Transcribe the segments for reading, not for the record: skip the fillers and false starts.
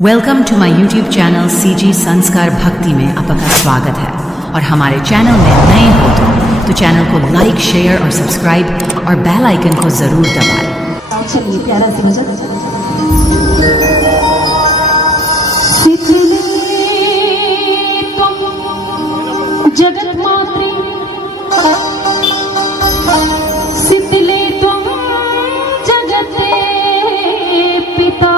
Welcome to my YouTube channel CG संस्कार भक्ति में आपका स्वागत है। और हमारे चैनल में नए हो तो चैनल को लाइक, शेयर और सब्सक्राइब और बेल आइकन को जरूर दबाएं। चलिए प्यारा सी भजन। जगत मात्री शीतले तुम जगते पिता,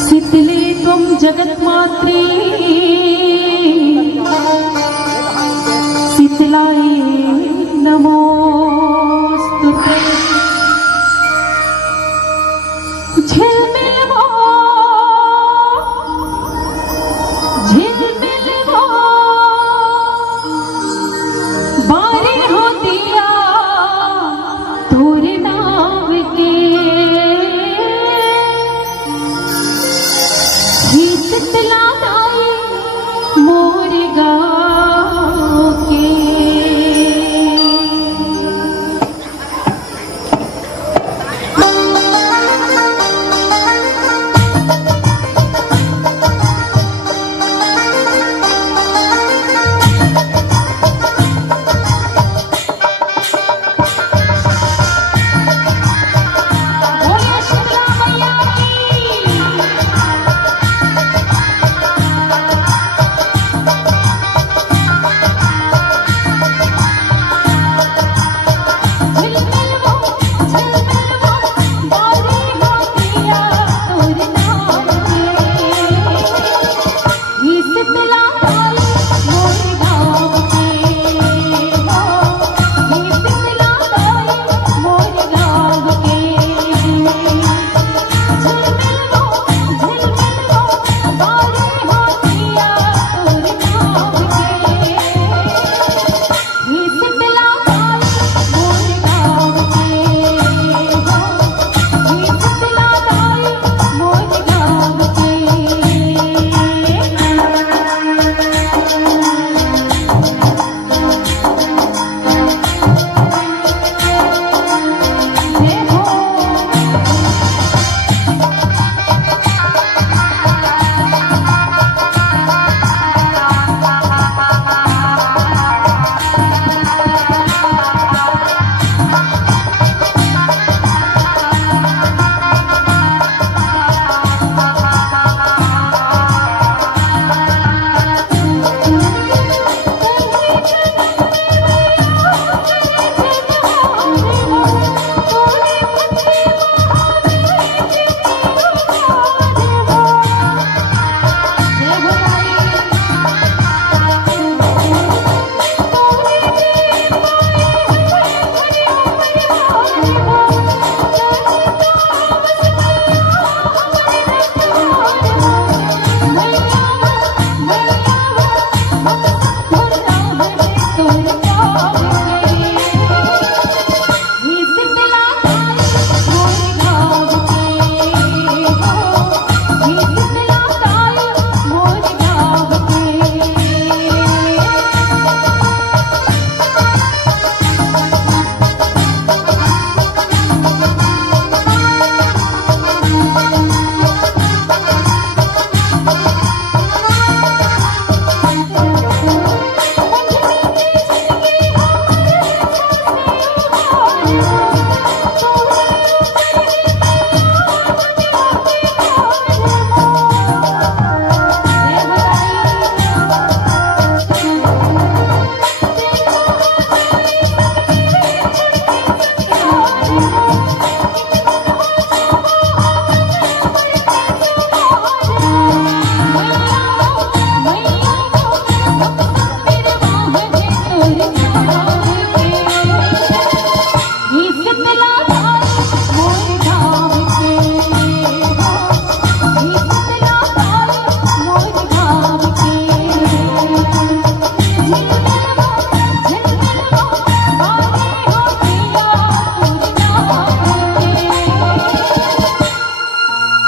शीतले तुम जगत मात्री शीतलाय नमोस्तुते। झिलमिल वो बारी हो दिया तोरे नाव के, शीतला दाई मोर गाँव के।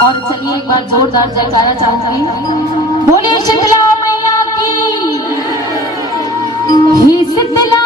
और चलिए एक बार जोरदार जयकारा चाहूंगी। बोलिए शीतला मैया की, ही शीतला